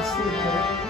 nascer.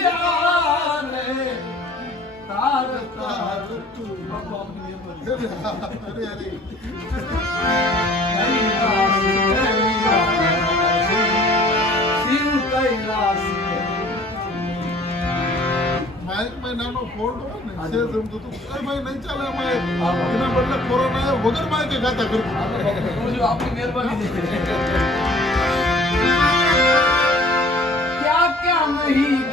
अरे mic में नानो फ़ोन हाँ शेर समजतो तू। काय माहिती नाही चालला माईक तिने म्हटलं कोरोना वगैरे माहिती गाता करतो आपली मेहरबानी। क्या क्या नहीं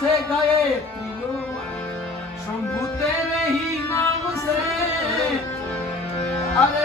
से गए तीनों नहीं तेरे ही नाम से अरे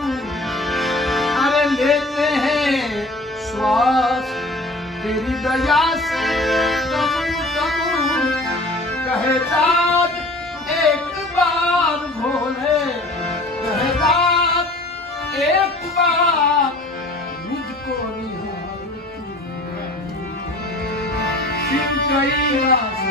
कहतात एक बार भोले कहतात एक बार मुझको निहार सिंह कैलाश